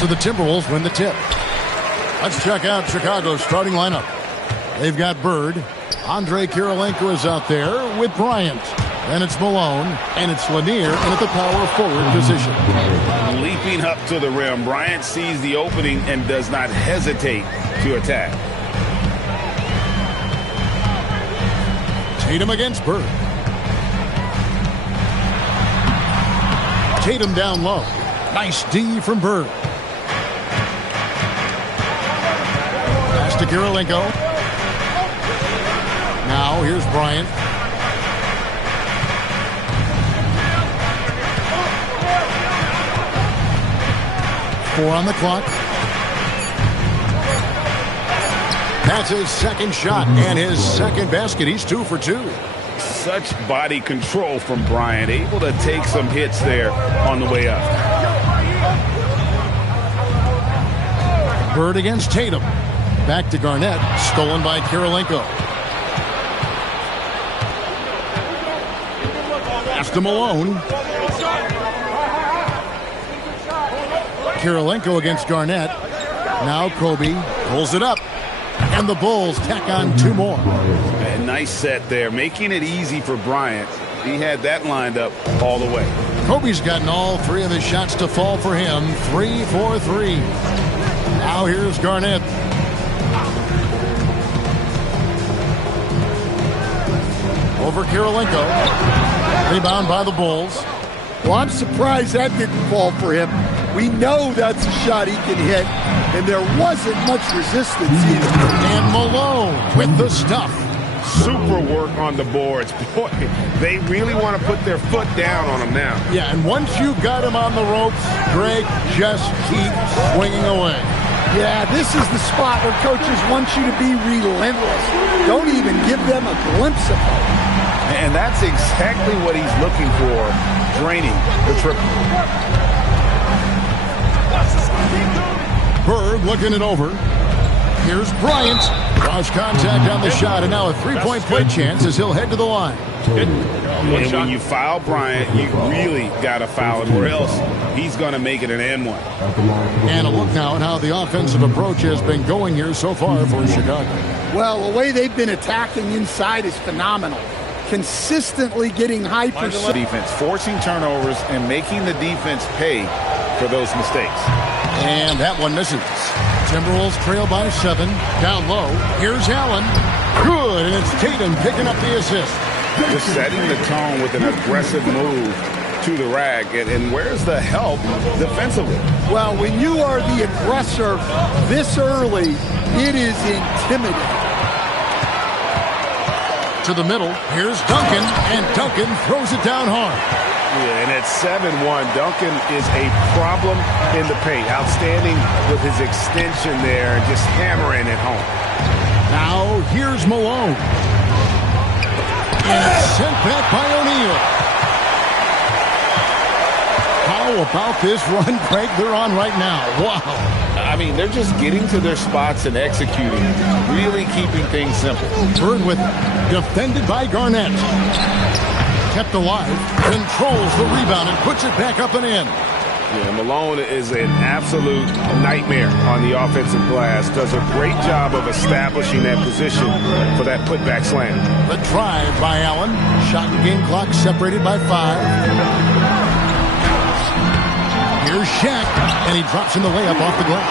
So the Timberwolves win the tip. Let's check out Chicago's starting lineup. They've got Bird. Andrei Kirilenko is out there with Bryant. Then it's Malone, and it's Lanier in at the power forward position. Leaping up to the rim, Bryant sees the opening and does not hesitate to attack. Tatum against Bird. Tatum down low. Nice D from Bird. Pass to Kirilenko. Now here's Bryant. Four on the clock. That's his second shot and his second basket. He's 2 for 2. Such body control from Bryant, able to take some hits there on the way up. Bird against Tatum. Back to Garnett. Stolen by Kirilenko. Pass to Malone. Kirilenko against Garnett. Now Kobe pulls it up. And the Bulls tack on 2 more. A nice set there, making it easy for Bryant. He had that lined up all the way. Kobe's gotten all 3 of his shots to fall for him. 3 for 3. Now here's Garnett. Over Kirilenko. Rebound by the Bulls. Well, I'm surprised that didn't fall for him. We know that's a shot he can hit, and there wasn't much resistance either. And Malone with the stuff. Super work on the boards. Boy, they really want to put their foot down on him now. Yeah, and once you got him on the ropes, Greg, just keep swinging away. Yeah, this is the spot where coaches want you to be relentless. Don't even give them a glimpse of hope. And that's exactly what he's looking for, draining the triple. Bird looking it over. Here's Bryant. Draws contact on the shot, and now a 3-point play chance as he'll head to the line. And when you foul Bryant, you really got to foul him, or else he's going to make it an and-one. And a look now at how the offensive approach has been going here so far for Chicago. Well, the way they've been attacking inside is phenomenal. Consistently getting high percent defense, forcing turnovers and making the defense pay for those mistakes. And that one misses. Timberwolves trail by 7. Down low. Here's Allen. Good, and it's Tatum picking up the assist. Just setting the tone with an aggressive move to the rack. And where's the help defensively? Well, when you are the aggressor this early, it is intimidating. To the middle. Here's Duncan, and Duncan throws it down hard. Yeah, and at 7-1, Duncan is a problem in the paint. Outstanding with his extension there and just hammering it home. Now here's Malone. And it's sent back by O'Neal. How about this run, Craig, they're on right now? Wow. I mean, they're just getting to their spots and executing, really keeping things simple. Bird with it. Defended by Garnett. Kept alive. Controls the rebound and puts it back up and in. Yeah, Malone is an absolute nightmare on the offensive glass. Does a great job of establishing that position for that putback slam. The drive by Allen. Shot and game clock separated by 5. Here's Shaq, and he drops in the layup off the glass.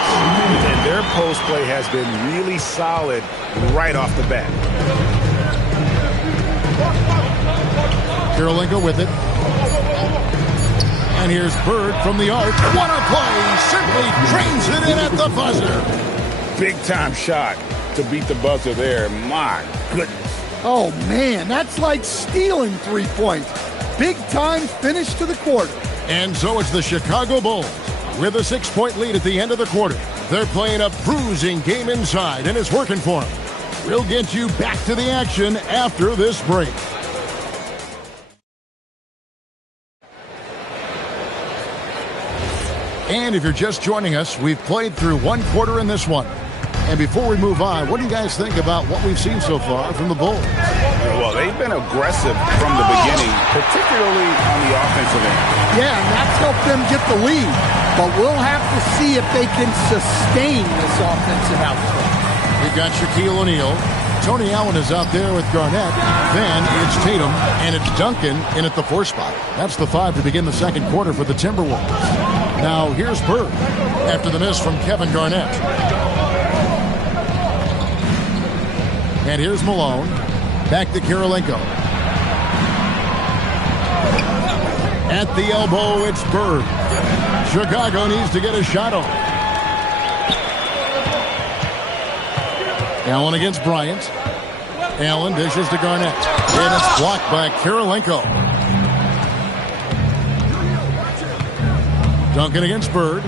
And their post play has been really solid right off the bat. Kirilenko with it. And here's Bird from the arc. What a play! Simply drains it in at the buzzer. Big time shot to beat the buzzer there. My goodness. Oh, man, that's like stealing 3 points. Big time finish to the quarter. And so it's the Chicago Bulls with a 6-point lead at the end of the quarter. They're playing a bruising game inside, and it's working for them. We'll get you back to the action after this break. And if you're just joining us, we've played through 1 quarter in this one. And before we move on, what do you guys think about what we've seen so far from the Bulls? Well, they've been aggressive from the beginning, particularly on the offensive end. Yeah, and that's helped them get the lead. But we'll have to see if they can sustain this offensive output. We've got Shaquille O'Neal. Tony Allen is out there with Garnett. Then it's Tatum, and it's Duncan in at the 4 spot. That's the 5 to begin the second quarter for the Timberwolves. Now here's Bird after the miss from Kevin Garnett. And here's Malone. Back to Kirilenko. At the elbow, it's Bird. Chicago needs to get a shot on. Allen against Bryant. Allen dishes to Garnett. And it's blocked by Kirilenko. Duncan against Bird.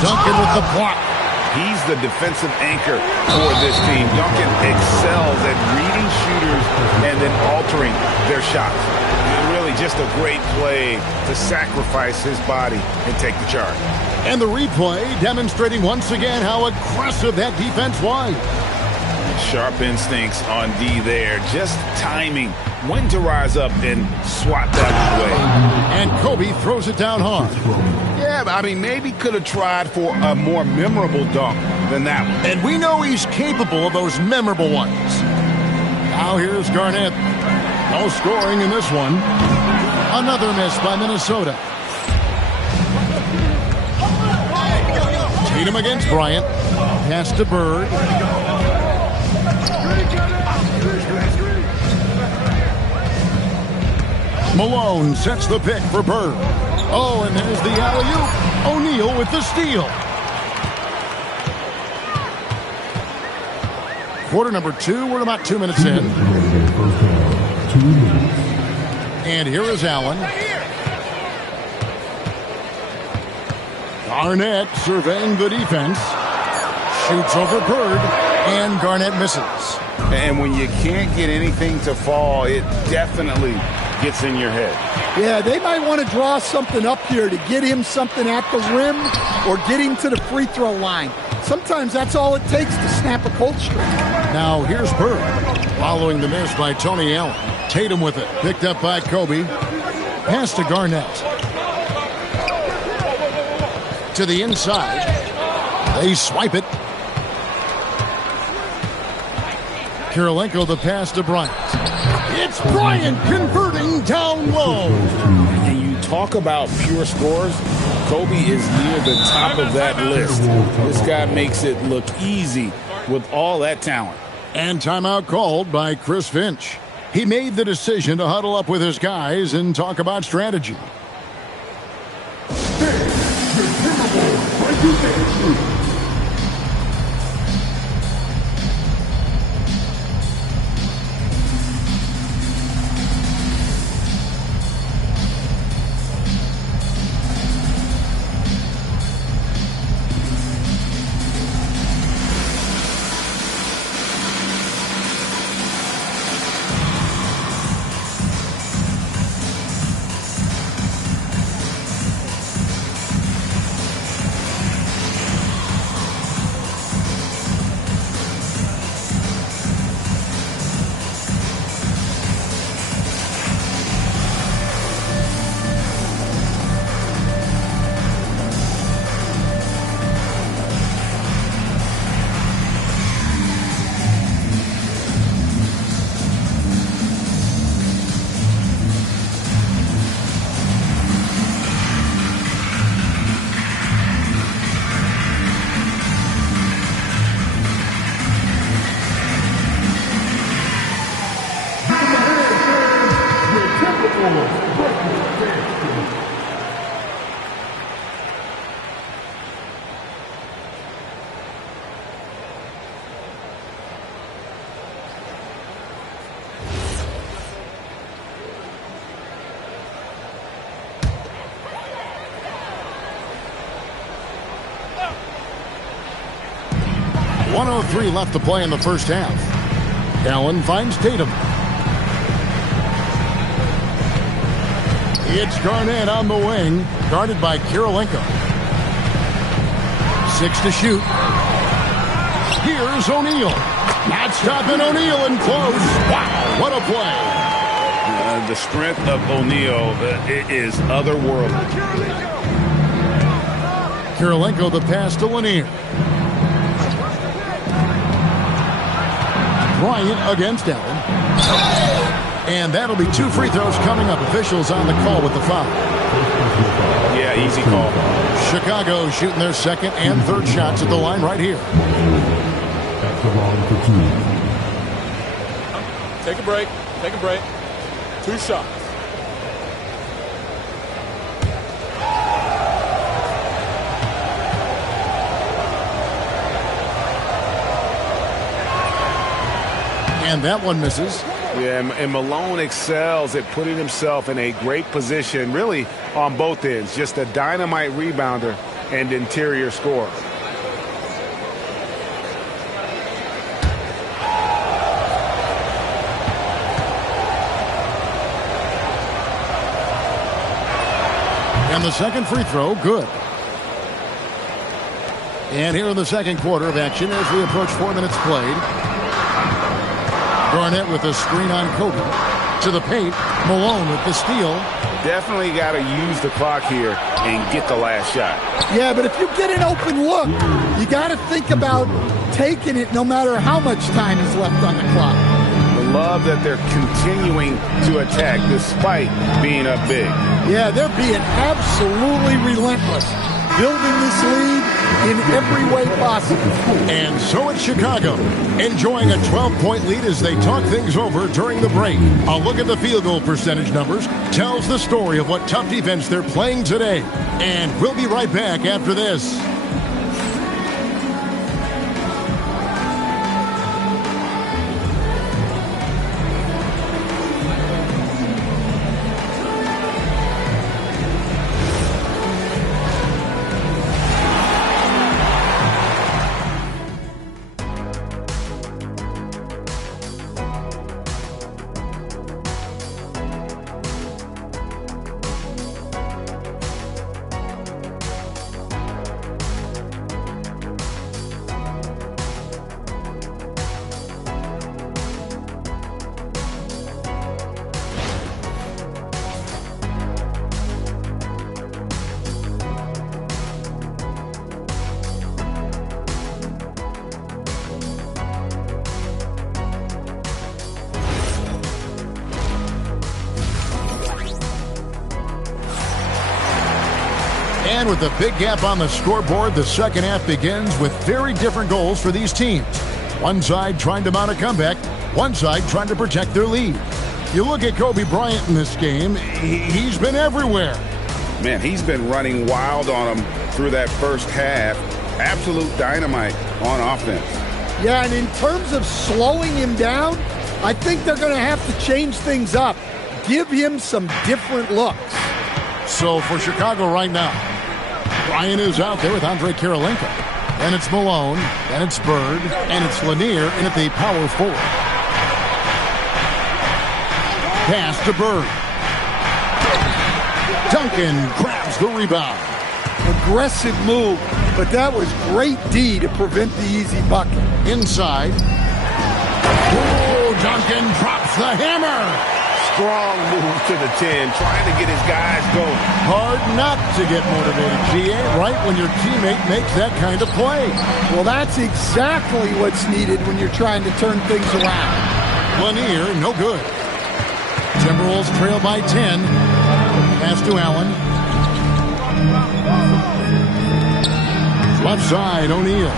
Duncan with the block. He's the defensive anchor for this team. Duncan excels at reading shooters and then altering their shots. Really just a great play to sacrifice his body and take the charge. And the replay demonstrating once again how aggressive that defense was. Sharp instincts on D there. Just timing when to rise up and swat that way. And Kobe throws it down hard. Yeah, I mean, maybe could have tried for a more memorable dunk than that one. And we know he's capable of those memorable ones. Now here's Garnett. No scoring in this one. Another miss by Minnesota. Tatum against Bryant. Pass to Bird. Malone sets the pick for Bird. Oh, and there's the alley-oop. O'Neal with the steal. Quarter number 2. We're about 2 minutes in. And here is Allen. Garnett surveying the defense. Shoots over Bird. And Garnett misses. And when you can't get anything to fall, it definitely gets in your head. Yeah, they might want to draw something up here to get him something at the rim or get him to the free throw line. Sometimes that's all it takes to snap a cold streak. Now here's Bird. Following the miss by Tony Allen. Tatum with it. Picked up by Kobe. Pass to Garnett. To the inside. They swipe it. Kirilenko the pass to Bryant. It's Bryant converting down low. And you talk about pure scores, Kobe is near the top of that list. This guy makes it look easy with all that talent. And timeout called by Chris Finch. He made the decision to huddle up with his guys and talk about strategy. .103 left to play in the first half. Allen finds Tatum. It's Garnett on the wing, guarded by Kirilenko. 6 to shoot. Here's O'Neal. Not stopping O'Neal in close. Wow, what a play. The strength of O'Neal is otherworldly. Kirilenko the pass to Lanier. Bryant against Allen. And that'll be 2 free throws coming up. Officials on the call with the foul. Yeah, easy call. Chicago shooting their second and third shots at the line right here. Take a break. Take a break. 2 shots. And that one misses. Yeah, and Malone excels at putting himself in a great position, really on both ends. Just a dynamite rebounder and interior scorer. And the second free throw, good. And here in the second quarter of action as we approach 4 minutes played. Garnett with a screen on Kobe. To the paint, Malone with the steal. Definitely got to use the clock here and get the last shot. Yeah, but if you get an open look, you got to think about taking it no matter how much time is left on the clock. I love that they're continuing to attack despite being up big. Yeah, they're being absolutely relentless, building this lead in every way possible. And so it's Chicago, enjoying a 12-point lead as they talk things over during the break. A look at the field goal percentage numbers tells the story of what tough defense they're playing today. And we'll be right back after this. And with the big gap on the scoreboard, the second half begins with very different goals for these teams. One side trying to mount a comeback, one side trying to protect their lead. You look at Kobe Bryant in this game, he's been everywhere. Man, he's been running wild on him through that first half. Absolute dynamite on offense. Yeah, and in terms of slowing him down, I think they're going to have to change things up. Give him some different looks. So for Chicago right now, Bryant is out there with Andrei Kirilenko. And it's Malone, and it's Bird, and it's Lanier in at the power forward. Pass to Bird. Duncan grabs the rebound. Aggressive move, but that was great D to prevent the easy bucket. Inside. Oh, Duncan drops the hammer. Strong move to the 10, trying to get his guys going. Hard not to get motivated, GA, right when your teammate makes that kind of play. Well, that's exactly what's needed when you're trying to turn things around. Lanier, no good. Timberwolves trail by 10. Pass to Allen. Left side, O'Neal.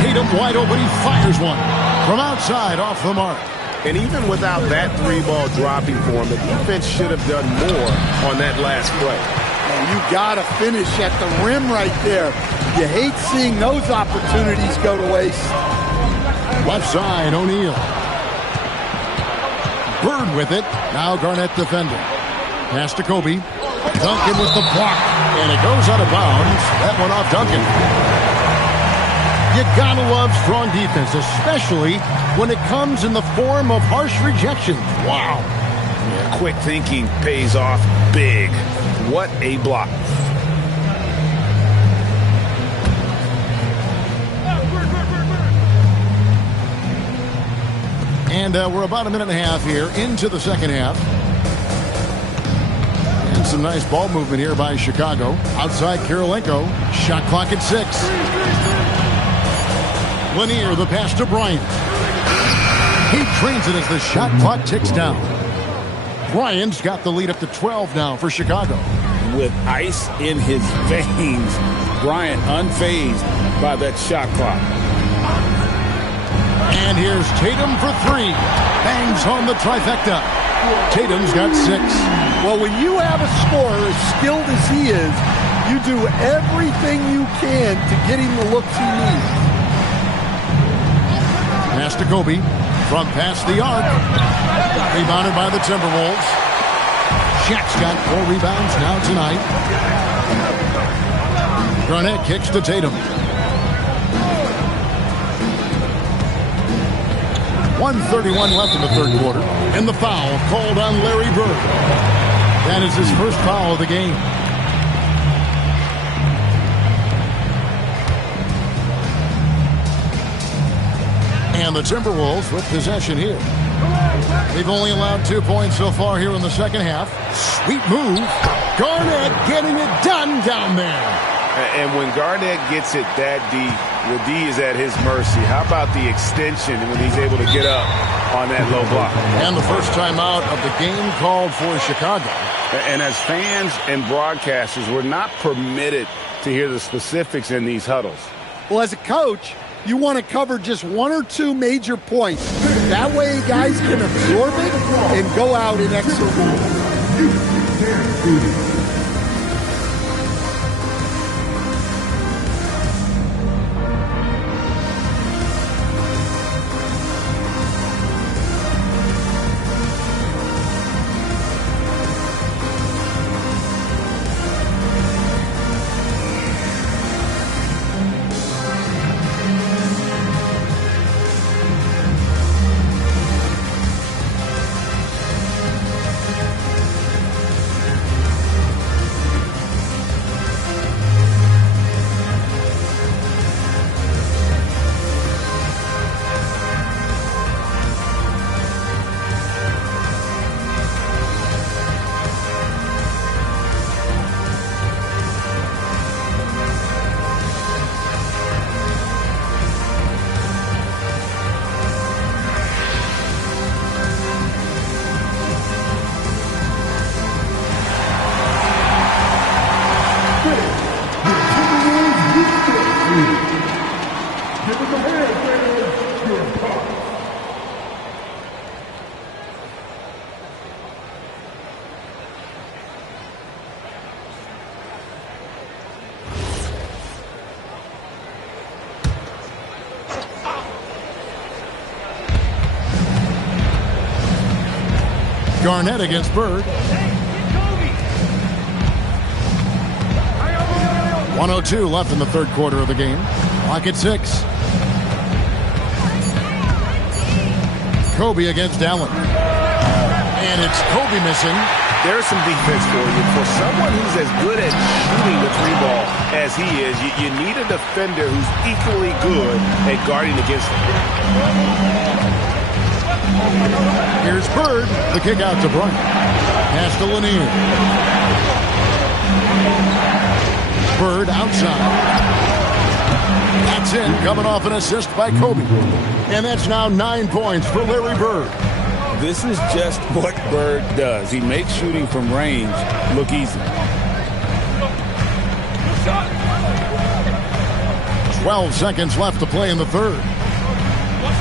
Tatum wide open, he fires one. From outside, off the mark. And even without that three-ball dropping for him, the defense should have done more on that last play. You got to finish at the rim right there. You hate seeing those opportunities go to waste. Left side, O'Neal. Bird with it. Now Garnett defending. Pass to Kobe. Duncan with the block. And it goes out of bounds. That one off Duncan. You gotta love strong defense, especially when it comes in the form of harsh rejections. Wow. Yeah, quick thinking pays off big. What a block. And we're about a minute and a half here into the second half. And some nice ball movement here by Chicago. Outside Kirilenko. Shot clock at 6. Lanier, the pass to Bryant. He drains it as the shot clock ticks down. Bryant's got the lead up to 12 now for Chicago. With ice in his veins, Bryant unfazed by that shot clock. And here's Tatum for 3. Bangs home the trifecta. Tatum's got 6. Well, when you have a scorer as skilled as he is, you do everything you can to get him the looks he needs. Pass to Kobe from past the arc. Rebounded by the Timberwolves. Shaq's got 4 rebounds now tonight. Garnett kicks to Tatum. 1:31 left in the third quarter. And the foul called on Larry Bird. That is his first foul of the game. And the Timberwolves with possession here. They've only allowed 2 points so far here in the second half. Sweet move. Garnett getting it done down there. And when Garnett gets it that deep, the D is at his mercy. How about the extension when he's able to get up on that low block? And the first time out of the game called for Chicago. And as fans and broadcasters, we're not permitted to hear the specifics in these huddles. Well, as a coach, you want to cover just 1 or 2 major points. That way guys can absorb it and go out and execute. Garnett against Bird. 1:02 left in the third quarter of the game. Clock at 6. Kobe against Allen. And it's Kobe missing. There's some defense for you. For someone who's as good at shooting the 3-ball as he is, you need a defender who's equally good at guarding against him. Here's Bird. The kick out to Bryant. Pass to Lanier. Bird outside. That's in. Coming off an assist by Kobe. And that's now 9 points for Larry Bird. This is just what Bird does. He makes shooting from range look easy. 12 seconds left to play in the third.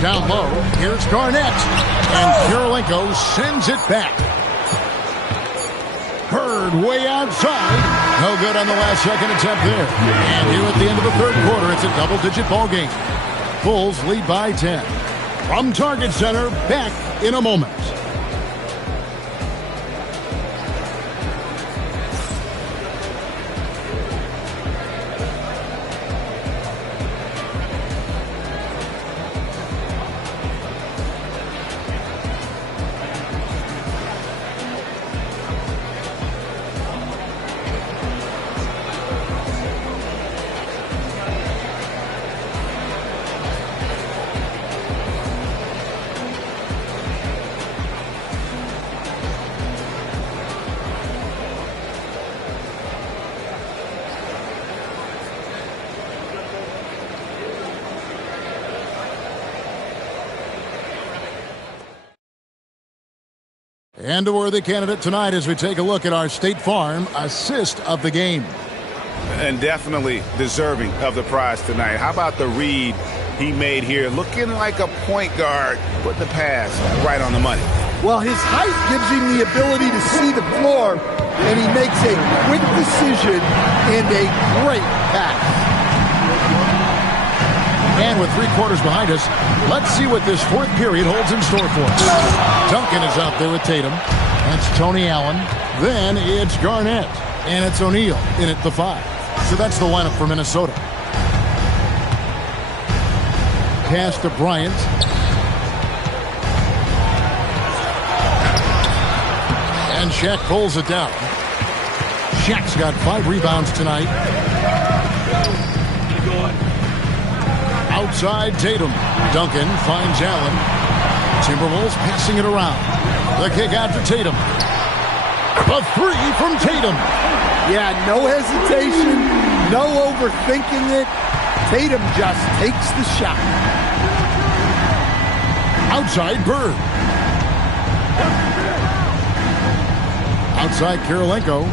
Down low, here's Garnett. And Kirilenko sends it back. Bird way outside. No good on the last second attempt there. And here at the end of the third quarter, it's a double-digit ball game. Bulls lead by 10. From Target Center, back in a moment. And a worthy candidate tonight as we take a look at our State Farm assist of the game. And definitely deserving of the prize tonight. How about the read he made here? Looking like a point guard, put the pass right on the money. Well, his height gives him the ability to see the floor, and he makes a quick decision and a great pass. And with 3 quarters behind us, let's see what this fourth period holds in store for us. Duncan is out there with Tatum. That's Tony Allen. Then it's Garnett. And it's O'Neal in at the 5. So that's the lineup for Minnesota. Pass to Bryant. And Shaq pulls it down. Shaq's got 5 rebounds tonight. Outside Tatum. Duncan finds Allen. Timberwolves passing it around. The kick out to Tatum. A 3 from Tatum. Yeah, no hesitation, no overthinking it. Tatum just takes the shot. Outside Bird. Outside Kirilenko.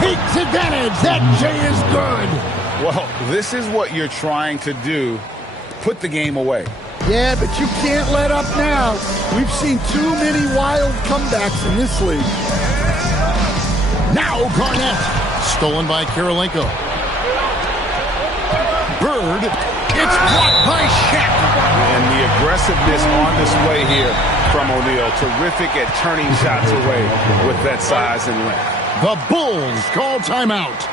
Takes advantage. That J is good. Well, this is what you're trying to do. Put the game away. Yeah, but you can't let up now. We've seen too many wild comebacks in this league. Now Garnett. Stolen by Kirilenko. Bird. It's blocked by Shaq. And the aggressiveness on display here from O'Neal. Terrific at turning shots away with that size and length. The Bulls call timeout.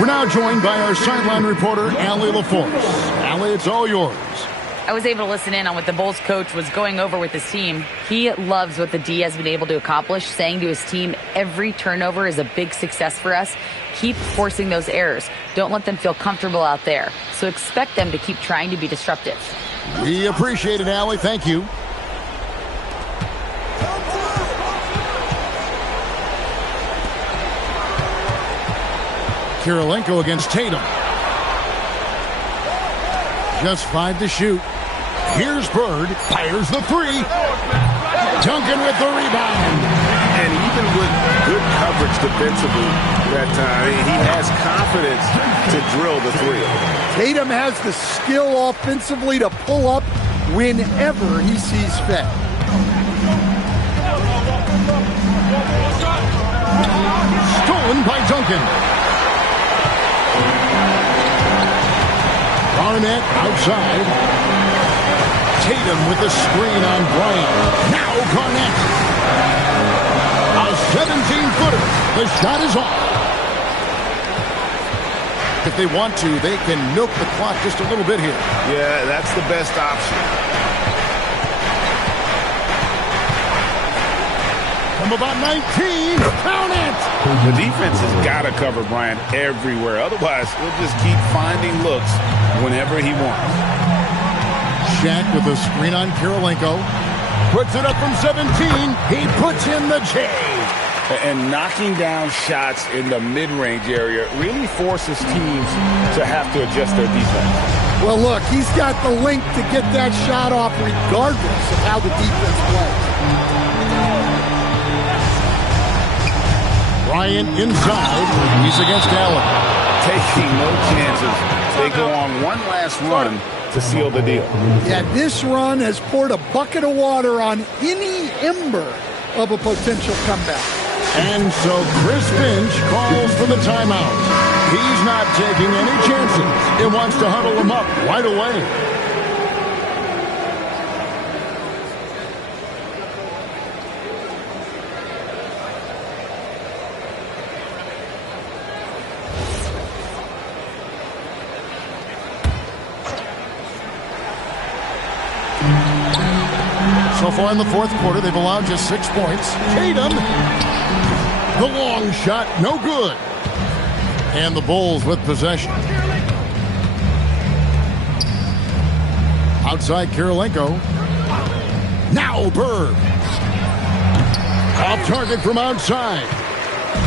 We're now joined by our sideline reporter, Allie LaForce. Allie, it's all yours. I was able to listen in on what the Bulls coach was going over with his team. He loves what the D has been able to accomplish, saying to his team, every turnover is a big success for us. Keep forcing those errors. Don't let them feel comfortable out there. So expect them to keep trying to be disruptive. We appreciate it, Allie. Thank you. Kirilenko against Tatum. Just 5 to shoot. Here's Bird. Fires the 3. Duncan with the rebound. And even with good coverage defensively that time, he has confidence to drill the 3. Tatum has the skill offensively to pull up whenever he sees fit. Stolen by Duncan. Garnett outside. Tatum with the screen on Bryant. Now Garnett. A 17-footer. The shot is off. If they want to, they can milk the clock just a little bit here. Yeah, that's the best option. From about 19, count it! The defense has got to cover Bryant everywhere. Otherwise, he'll just keep finding looks whenever he wants. Shaq with a screen on Kirilenko. Puts it up from 17. He puts in the J. And knocking down shots in the mid-range area really forces teams to have to adjust their defense. Well, look, he's got the length to get that shot off regardless of how the defense plays. Bryant inside. He's against Allen. Taking no chances. They go on one last run to seal the deal. Yeah, this run has poured a bucket of water on any ember of a potential comeback. And so Chris Finch calls for the timeout. He's not taking any chances. He wants to huddle them up right away. So far in the fourth quarter, they've allowed just 6 points. Tatum, the long shot, no good. And the Bulls with possession. Outside Kirilenko. Now Bird. Off target from outside.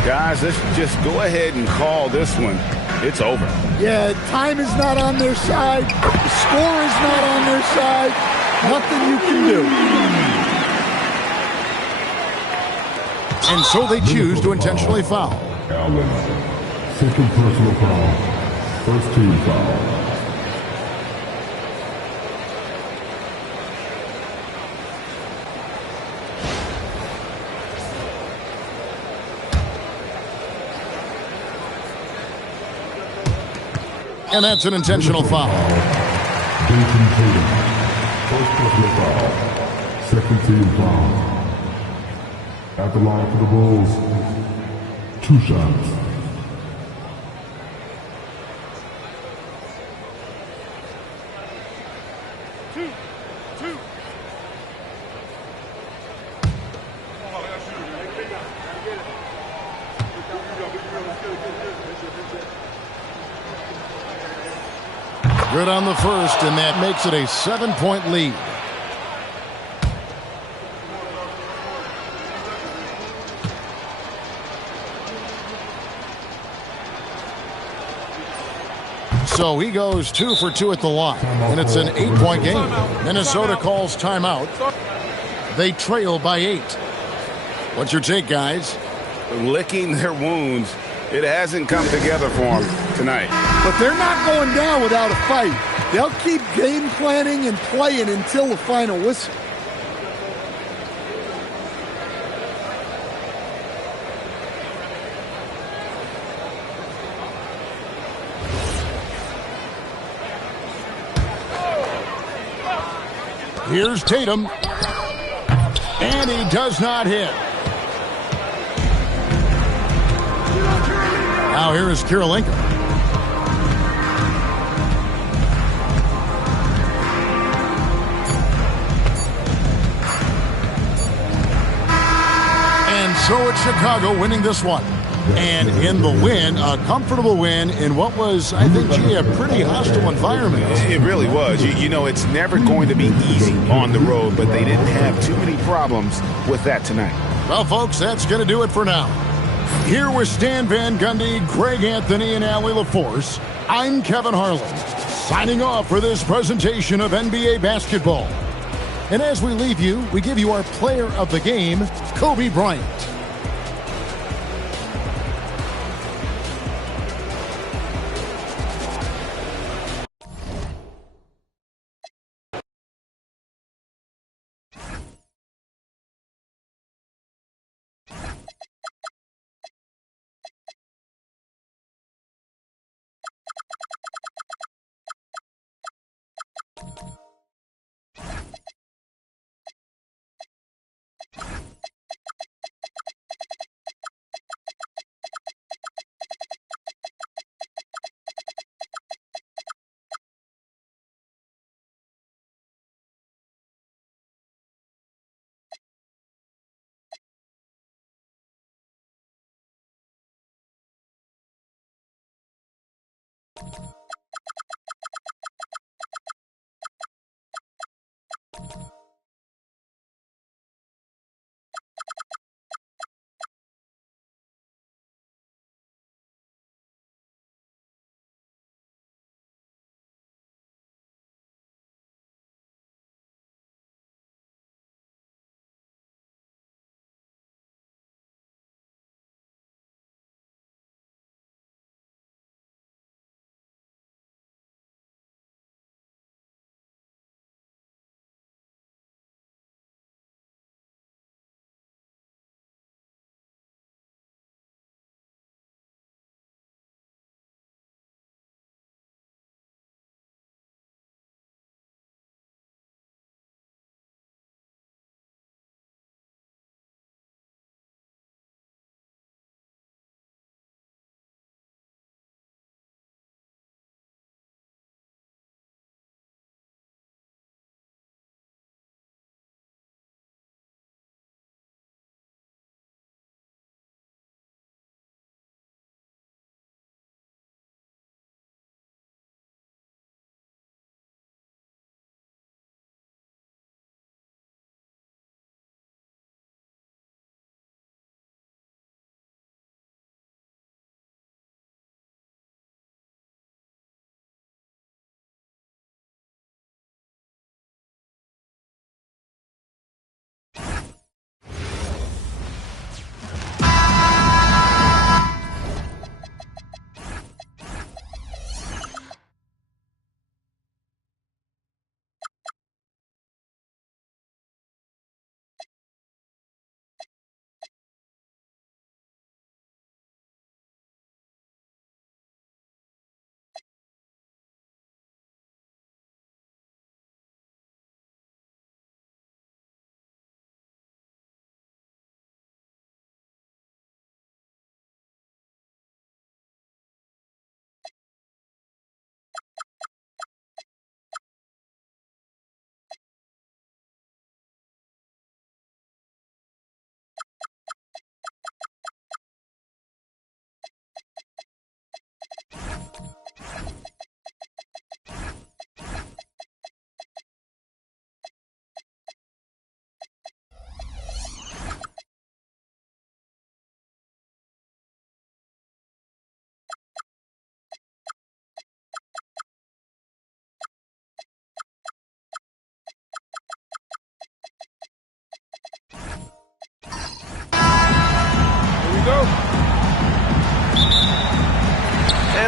Guys, let's just go ahead and call this one. It's over. Yeah, time is not on their side. The score is not on their side. Nothing you can do. And so they choose to intentionally foul. Allen, second personal foul. First team foul. And that's an intentional foul. Jason Tatum, first personal foul. Second team foul. At the line for the Bulls, 2 shots. Good on the first, and that makes it a 7-point lead. So he goes 2 for 2 at the line, and it's an 8-point game. Minnesota calls timeout. They trail by 8. What's your take, guys? Licking their wounds. It hasn't come together for them tonight. But they're not going down without a fight. They'll keep game planning and playing until the final whistle. Here's Tatum. And he does not hit. Now here is Kirilenko. And so it's Chicago winning this one. And in the win, a comfortable win in what was, I think, a pretty hostile environment. It really was. You know, it's never going to be easy on the road, but they didn't have too many problems with that tonight. Well, folks, that's going to do it for now. Here with Stan Van Gundy, Greg Anthony, and Allie LaForce, I'm Kevin Harlan, signing off for this presentation of NBA basketball. And as we leave you, we give you our player of the game, Kobe Bryant.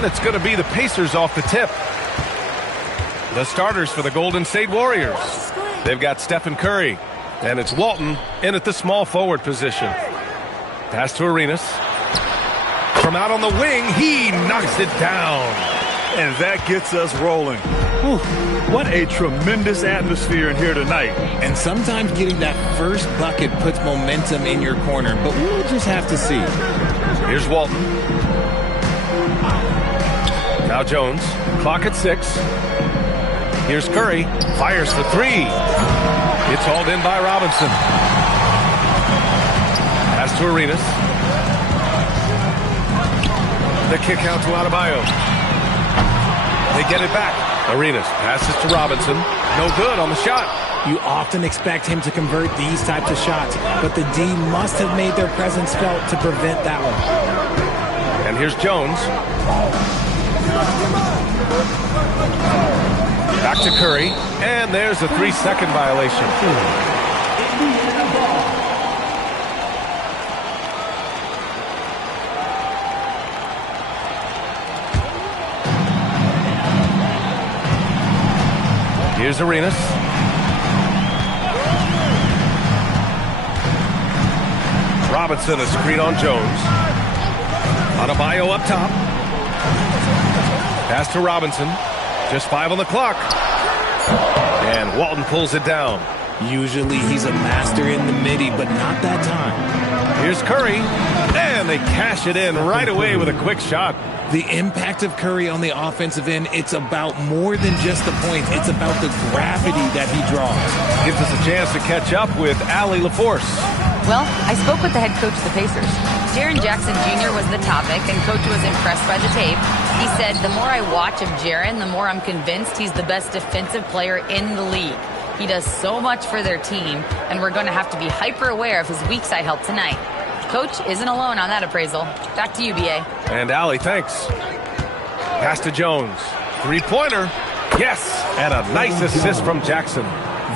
And it's going to be the Pacers off the tip. The starters for the Golden State Warriors. They've got Stephen Curry. And it's Walton in at the small forward position. Pass to Arenas. From out on the wing, he knocks it down. And that gets us rolling. Whew, what a tremendous atmosphere in here tonight. And sometimes getting that first bucket puts momentum in your corner, but we'll just have to see. Here's Walton. Now Jones. Clock at 6. Here's Curry. Fires for 3. It's hauled in by Robinson. Pass to Arenas. The kick out to Adebayo. They get it back. Arenas passes to Robinson. No good on the shot. You often expect him to convert these types of shots, but the D must have made their presence felt to prevent that one. And here's Jones. Back to Curry, and there's a 3-second violation. Here's Arenas. Robinson, a screen on Jones. Adebayo up top. Pass to Robinson. Just 5 on the clock. And Walton pulls it down. Usually he's a master in the midi, but not that time. Here's Curry. And they cash it in right away with a quick shot. The impact of Curry on the offensive end, it's about more than just the points. It's about the gravity that he draws. Gives us a chance to catch up with Allie LaForce. Well, I spoke with the head coach of the Pacers. Jaren Jackson Jr. was the topic, and Coach was impressed by the tape. He said, the more I watch of Jaren, the more I'm convinced he's the best defensive player in the league. He does so much for their team, and we're going to have to be hyper aware of his weak side help tonight. Coach isn't alone on that appraisal. Back to you, B.A. And Allie, thanks. Pass to Jones. 3-pointer. Yes, and a nice assist from Jackson.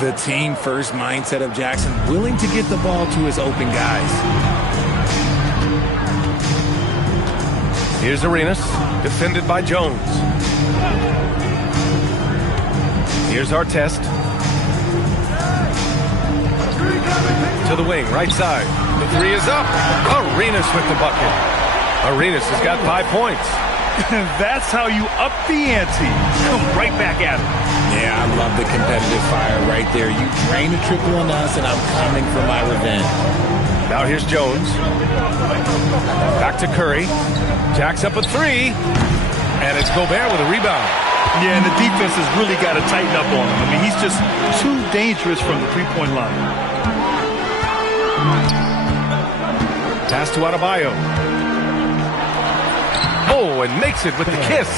The team-first mindset of Jackson, willing to get the ball to his open guys. Here's Arenas, defended by Jones. Here's Artest. To the wing, right side. The 3 is up. Arenas with the bucket. Arenas has got 5 points. That's how you up the ante. Come right back at him. Yeah, I love the competitive fire right there. You drain a triple on us, and I'm coming for my revenge. Now here's Jones. Back to Curry. Jacks up a 3. And it's Gobert with a rebound. Yeah, and the defense has really got to tighten up on him. I mean, he's just too dangerous from the three-point line. Pass to Adebayo. Oh, and makes it with the kiss.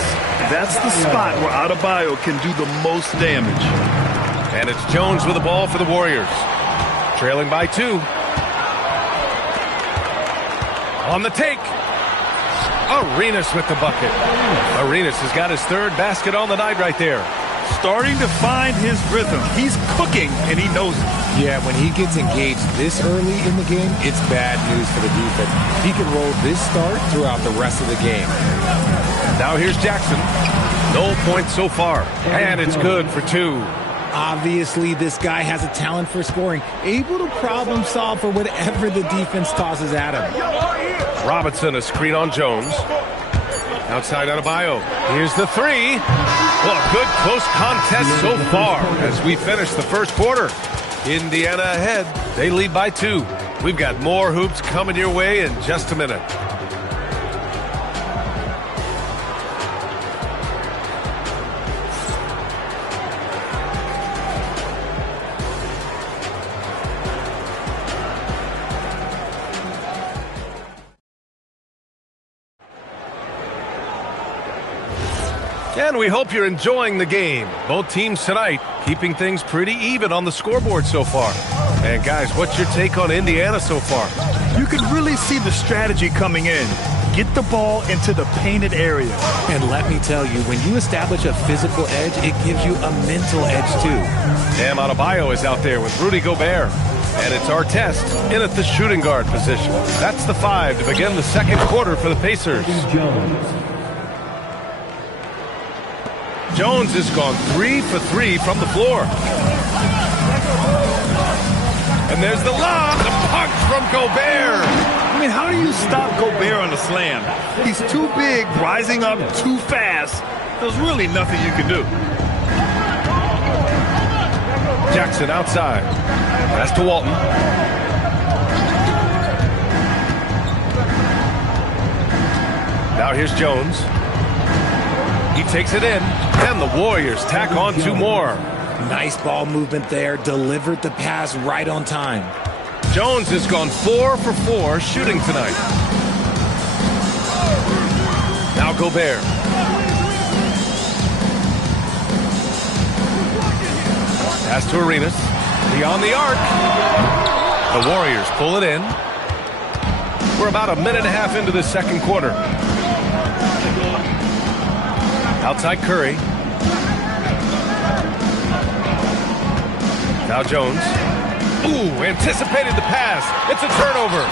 That's the spot where Adebayo can do the most damage. And it's Jones with the ball for the Warriors. Trailing by 2. On the take. Arenas with the bucket. Arenas has got his 3rd basket on the night right there. Starting to find his rhythm. He's cooking, and he knows it. Yeah, when he gets engaged this early in the game, it's bad news for the defense. He can roll this start throughout the rest of the game. Now here's Jackson. No points so far. And it's good for 2. Obviously, this guy has a talent for scoring, able to problem solve for whatever the defense tosses at him. Robinson, a screen on Jones. Outside Adebayo. Here's the 3. Well, good close contest so far as we finish the first quarter. Indiana ahead. They lead by 2. We've got more hoops coming your way in just a minute. And we hope you're enjoying the game. Both teams tonight keeping things pretty even on the scoreboard so far. And guys, what's your take on Indiana so far? You can really see the strategy coming in. Get the ball into the painted area. And let me tell you, when you establish a physical edge, it gives you a mental edge too. Bam Adebayo is out there with Rudy Gobert. And it's Artest in at the shooting guard position. That's the 5 to begin the second quarter for the Pacers. Jones has gone 3 for 3 from the floor. And there's the lob, the punch from Gobert. I mean, how do you stop Gobert on the slam? He's too big, rising up too fast. There's really nothing you can do. Jackson outside. Pass to Walton. Now here's Jones. He takes it in, and the Warriors tack on 2 more. Nice ball movement there. Delivered the pass right on time. Jones has gone 4 for 4 shooting tonight. Now Gobert. Pass to Arenas. Beyond the arc. The Warriors pull it in. We're about a minute and a half into the second quarter. Outside Curry. Now Jones. Ooh, anticipated the pass. It's a turnover.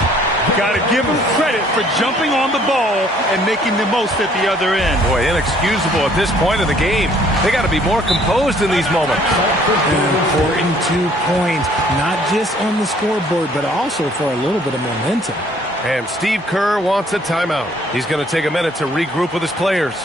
Got to give him credit for jumping on the ball and making the most at the other end. Boy, inexcusable at this point of the game. They got to be more composed in these moments. An important 2 points, not just on the scoreboard, but also for a little bit of momentum. And Steve Kerr wants a timeout. He's going to take a minute to regroup with his players.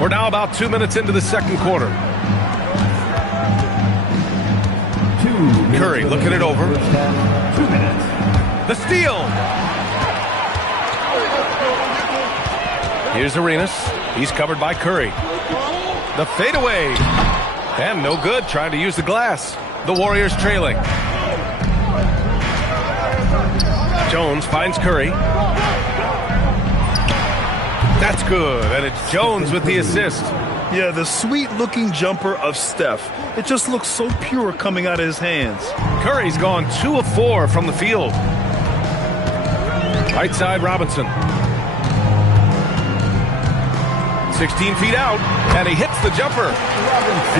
We're now about 2 minutes into the second quarter. Curry looking it over. 2 minutes. The steal. Here's Arenas. He's covered by Curry. The fadeaway. And no good, trying to use the glass. The Warriors trailing. Jones finds Curry. That's good, and it's Jones with the assist. Yeah, the sweet-looking jumper of Steph. It just looks so pure coming out of his hands. Curry's gone 2 of 4 from the field. Right side, Robinson. 16 feet out, and he hits the jumper.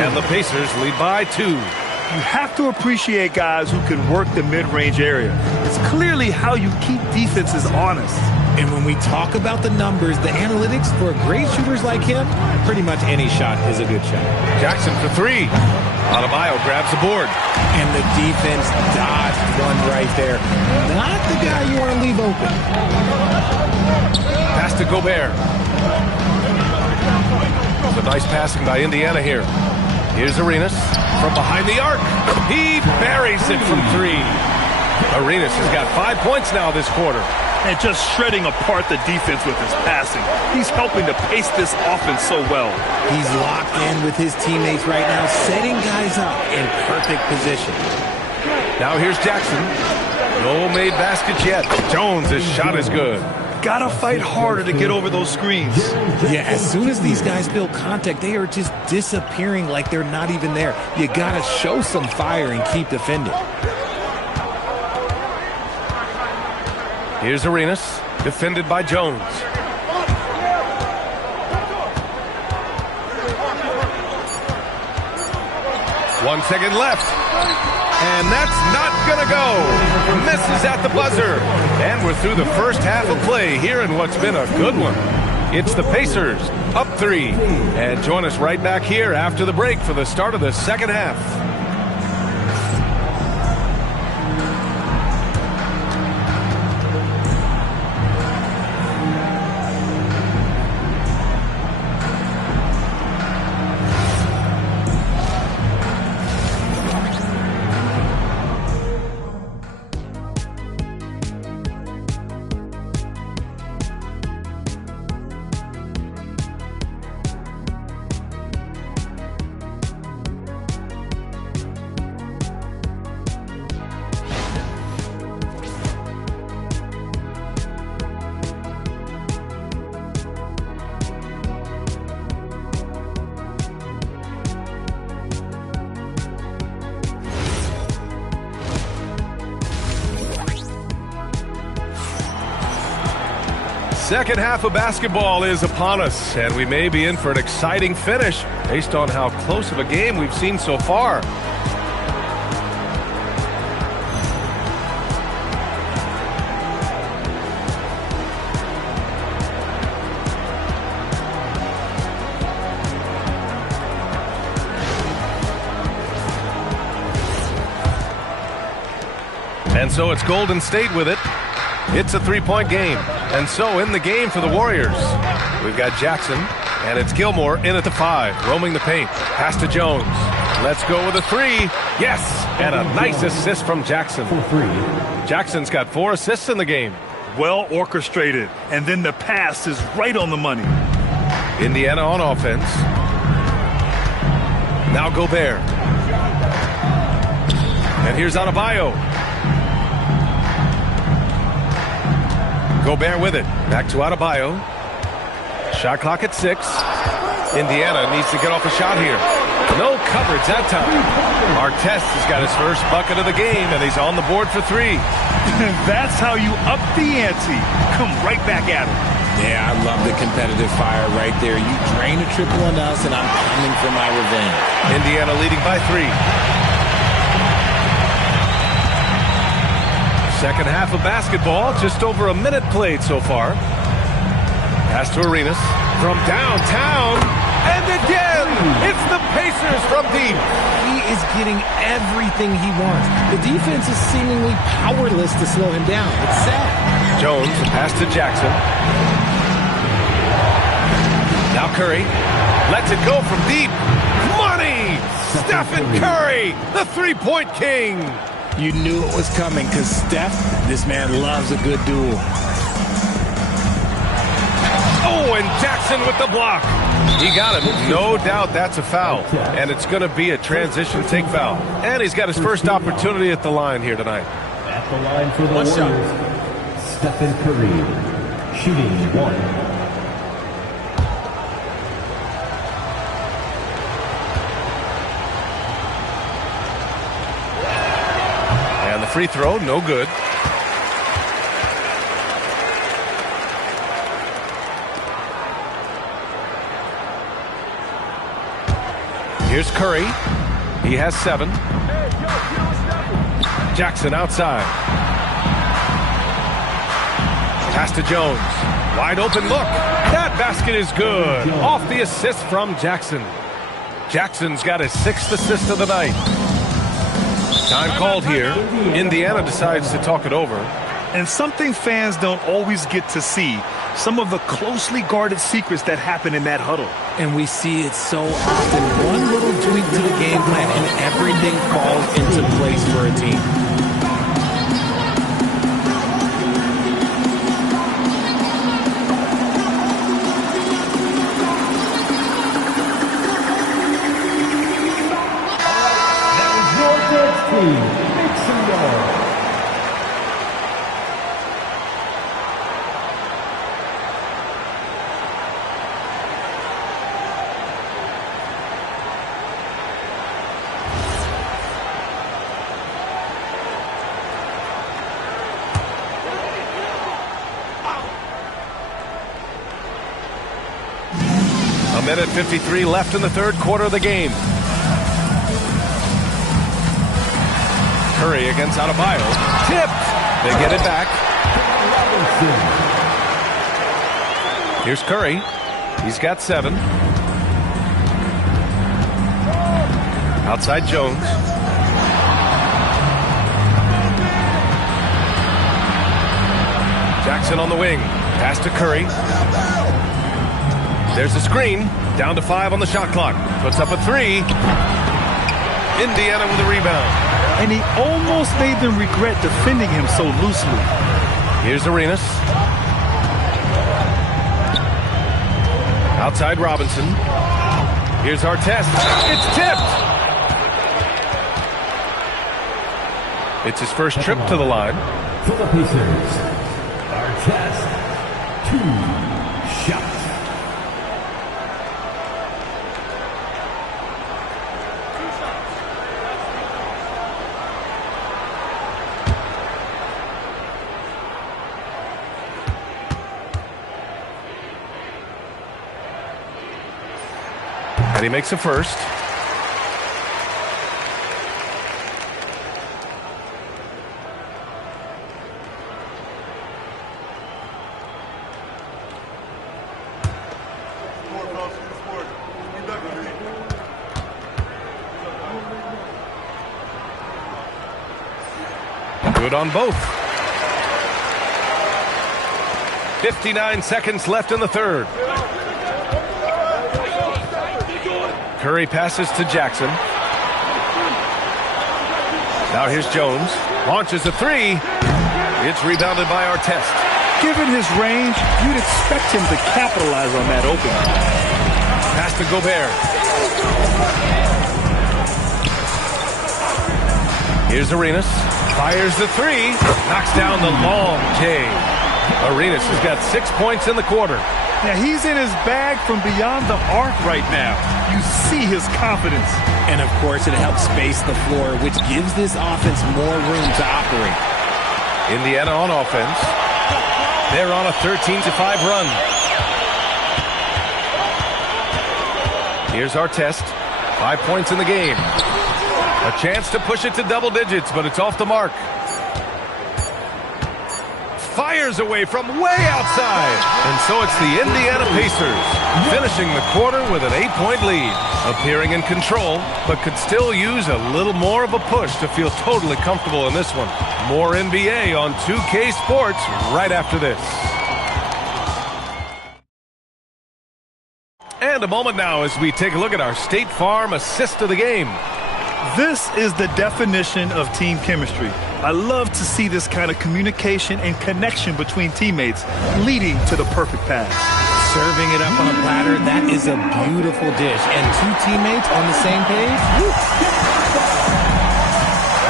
And the Pacers lead by 2. You have to appreciate guys who can work the mid-range area. It's clearly how you keep defenses honest. And when we talk about the numbers, the analytics for great shooters like him, pretty much any shot is a good shot. Jackson for 3. Adebayo grabs the board. And the defense dodged one right there. Not the guy you want to leave open. Pass to Gobert. It's a nice passing by Indiana here. Here's Arenas from behind the arc. He buries it from 3. Arenas has got 5 points now this quarter. And just shredding apart the defense with his passing. He's helping to pace this offense so well. He's locked in with his teammates right now, setting guys up in perfect position. Now here's Jackson. No made baskets yet. Jones' shot is good. Gotta fight harder to get over those screens. Yeah, as soon as these guys feel contact, they are just disappearing like they're not even there. You gotta show some fire and keep defending. Here's Arenas. defended by Jones. 1 second left. And that's not going to go. Misses at the buzzer. And we're through the first half of play here in what's been a good one. It's the Pacers up 3. And join us right back here after the break for the start of the second half. Second half of basketball is upon us, and we may be in for an exciting finish based on how close of a game we've seen so far. And so it's Golden State with it. It's a three-point game. And so in the game for the Warriors, we've got Jackson, and it's Gilmore in at the 5, roaming the paint. Pass to Jones. Let's go with a 3. Yes! And a nice assist from Jackson. Jackson's got 4 assists in the game. Well orchestrated. And then the pass is right on the money. Indiana on offense. Now Gobert. And here's Adebayo. Gobert with it. Back to Adebayo. Shot clock at 6. Indiana needs to get off a shot here. No coverage that time. Artest has got his first bucket of the game, and he's on the board for 3. That's how you up the ante. Come right back at him. Yeah, I love the competitive fire right there. You drain a triple on us, and I'm coming for my revenge. Indiana leading by 3. Second half of basketball, just over a minute played so far. Pass to Arenas from downtown, and again, it's the Pacers from deep. He is getting everything he wants. The defense is seemingly powerless to slow him down. It's sad. Jones, pass to Jackson. Now Curry lets it go from deep. Money! Stephen Curry, the three-point king. You knew it was coming because Steph, this man loves a good duel. Oh, and Jackson with the block. He got him. No doubt that's a foul. And it's going to be a transition take foul. And he's got his first opportunity at the line here tonight. At the line for the Warriors, Stephen Curry, shooting 1. Free throw, no good. Here's Curry. He has 7. Jackson outside. Pass to Jones. Wide open look. That basket is good. Off the assist from Jackson. Jackson's got his 6th assist of the night. Time called here. Indiana decides to talk it over. And something fans don't always get to see, some of the closely guarded secrets that happen in that huddle. And we see it so often. One little tweak to the game plan and everything falls into place for a team. minute 53 left in the third quarter of the game. Curry against Adebayo. Tipped. They get it back. Here's Curry. He's got 7. Outside Jones. Jackson on the wing. Pass to Curry. There's a screen. Down to 5 on the shot clock. Puts up a 3. Indiana with a rebound. And he almost made them regret defending him so loosely. Here's Arenas. Outside Robinson. Here's Artest. It's tipped. It's his first trip to the line. For the Pacers, Artest, 2 shots. And he makes a first. Good on both. 59 seconds left in the third. Curry passes to Jackson. Now here's Jones. Launches a 3. It's rebounded by Artest. Given his range, you'd expect him to capitalize on that opening. Pass to Gobert. Here's Arenas. Fires the 3. Knocks down the long J. Arenas has got 6 points in the quarter. Now he's in his bag from beyond the arc right now. You see his confidence. And of course it helps space the floor, which gives this offense more room to operate. Indiana on offense. They're on a 13-5 run. Here's Artest. 5 points in the game. A chance to push it to double digits, but it's off the mark. Fires away from way outside. And so it's the Indiana Pacers finishing the quarter with an 8-point lead. Appearing in control, but could still use a little more of a push to feel totally comfortable in this one. More NBA on 2K Sports right after this. And a moment now as we take a look at our State Farm assist of the game. This is the definition of team chemistry. I love to see this kind of communication and connection between teammates leading to the perfect pass. Serving it up on a platter, that is a beautiful dish. And 2 teammates on the same page. Woo.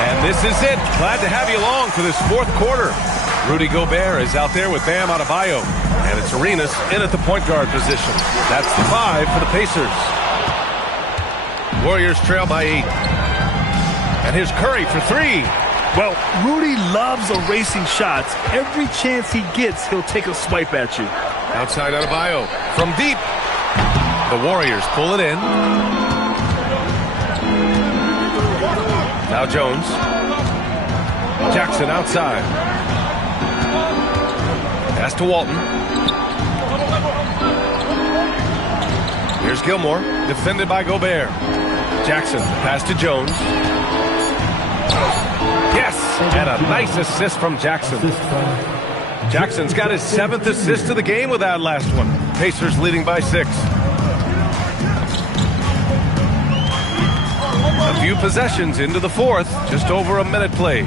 And this is it. Glad to have you along for this fourth quarter. Rudy Gobert is out there with Bam Adebayo. And it's Arenas in at the point guard position. That's the 5 for the Pacers. Warriors trail by 8. And here's Curry for 3. Well, Rudy loves erasing shots. Every chance he gets, he'll take a swipe at you. Outside Adebayo from deep. The Warriors pull it in. Now Jones. Jackson outside. Pass to Walton. Here's Gilmore, defended by Gobert. Jackson, pass to Jones. Yes, and a nice assist from Jackson. Jackson's got his 7th assist of the game with that last one. Pacers leading by 6. A few possessions into the fourth, just over a minute played.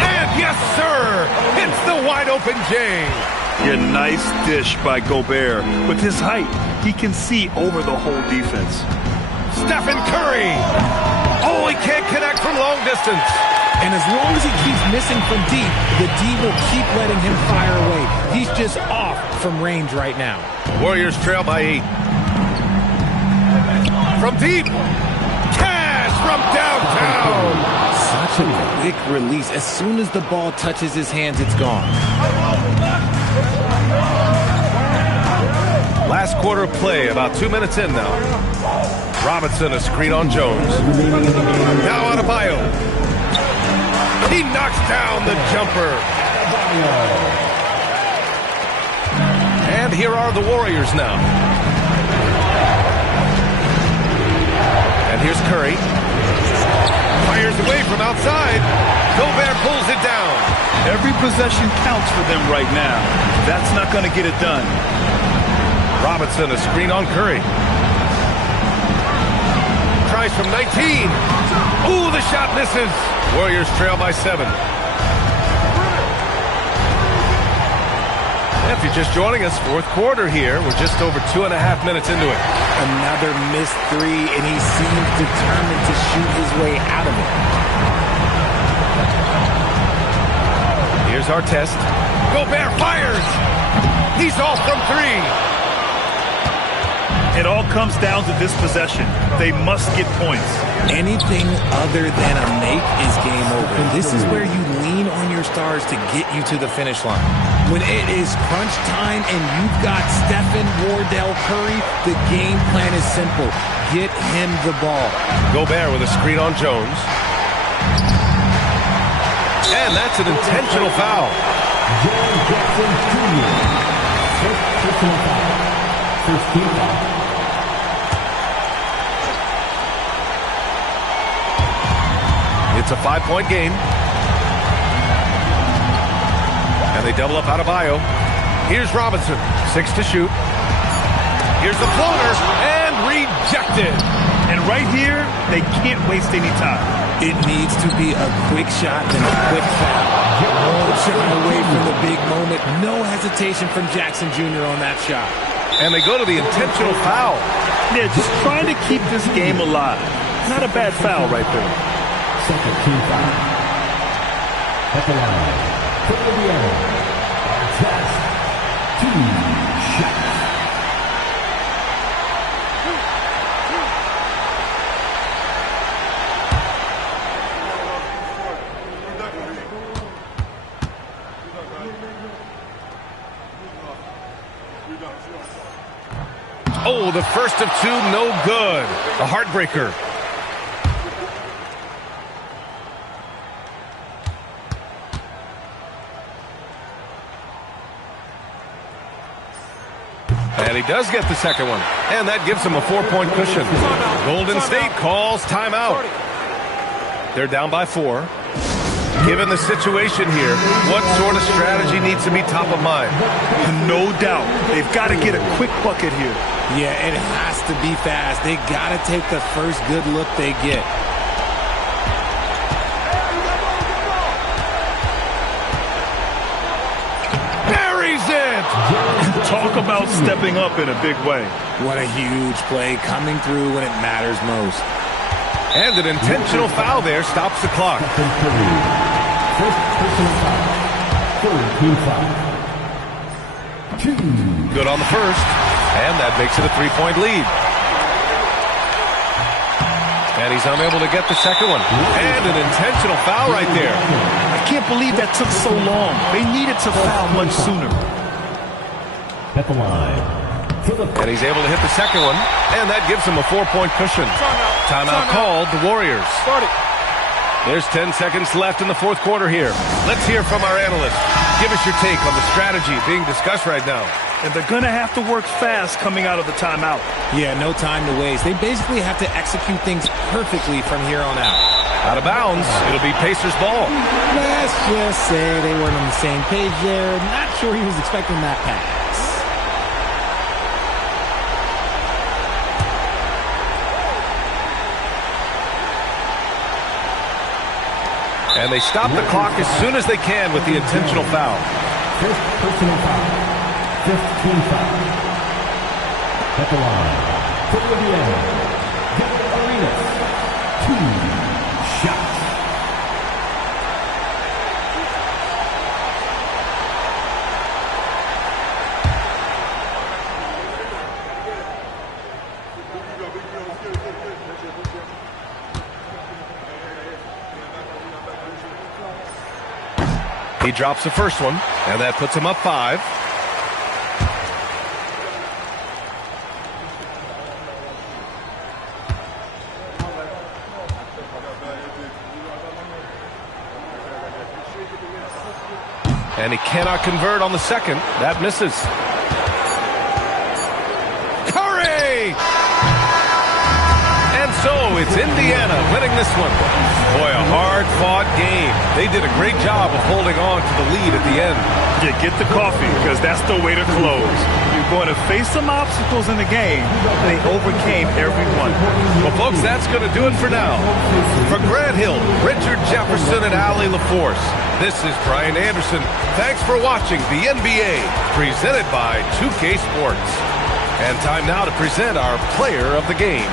And yes, sir, it's the wide open J. A nice dish by Gobert. With his height, he can see over the whole defense. Stephen Curry. Oh, he can't connect from long distance. And as long as he keeps missing from deep, the D will keep letting him fire away. He's just off from range right now. Warriors trail by 8. From deep. Cash from downtown. Such a quick release. As soon as the ball touches his hands, it's gone. Last quarter of play, about 2 minutes in now. Robinson, a screen on Jones. Now Adebayo. He knocks down the jumper. And here are the Warriors now. And here's Curry. Fires away from outside. Gobert pulls it down. Every possession counts for them right now. That's not going to get it done. Robinson, a screen on Curry. Tries from 19. Ooh, the shot misses. Warriors trail by 7. If you're just joining us, fourth quarter here. We're just over 2.5 minutes into it. Another missed three, and he seems determined to shoot his way out of it. Here's Artest. Gobert fires. He's off from 3. It all comes down to this possession. They must get points. Anything other than a make is game over. This is where you lean on your stars to get you to the finish line. When it is crunch time and you've got Stephen Wardell Curry, the game plan is simple. Get him the ball. Gobert with a screen on Jones. And that's an intentional foul. Jaren Jackson Jr. First personal foul. First team foul. It's a 5-point game. And they double up Adebayo. Here's Robinson. 6 to shoot. Here's the floater. And rejected. And right here, they can't waste any time. It needs to be a quick shot and a quick foul. Won't shy away from the big moment. No hesitation from Jackson Jr. on that shot. And they go to the intentional foul. Yeah, just trying to keep this game alive. Not a bad foul right there. Second team foul. At the line. For Indiana. Artest. 2 shots. Oh, the first of 2, no good. A heartbreaker. And he does get the second one. And that gives him a 4-point cushion. Golden State calls timeout. They're down by 4. Given the situation here, what sort of strategy needs to be top of mind? No doubt. They've got to get a quick bucket here. Yeah, it has to be fast. They got to take the first good look they get. Buries it! Talk about stepping up in a big way. What a huge play coming through when it matters most. And an intentional foul there stops the clock. First personal foul. Third team foul. 2. Good on the first. And that makes it a 3-point lead. And he's unable to get the second one. And an intentional foul right there. I can't believe that took so long. They needed to foul much sooner. At the line. And he's able to hit the second one. And that gives him a 4-point cushion. Timeout called, the Warriors. There's 10 seconds left in the fourth quarter here. Let's hear from our analyst. Give us your take on the strategy being discussed right now. And they're going to have to work fast coming out of the timeout. Yeah, no time to waste. They basically have to execute things perfectly from here on out. Out of bounds, it'll be Pacers ball. Let's just say they weren't on the same page there. Not sure he was expecting that pass. And they stop the clock as soon as they can with the intentional foul. First personal foul. Fifth team foul. At the line. For Indiana. Gilbert Arenas. 2 shots. He drops the first one, and that puts him up 5. And he cannot convert on the second. That misses. Curry! And so it's Indiana winning this one. Boy, a hard-fought game. They did a great job of holding on to the lead at the end. Yeah, get the coffee, because that's the way to close. You're going to face some obstacles in the game. They overcame every one. Well, folks, that's going to do it for now. For Grant Hill, Richard Jefferson, and Allie LaForce, this is Brian Anderson. Thanks for watching the NBA, presented by 2K Sports. And time now to present our player of the game.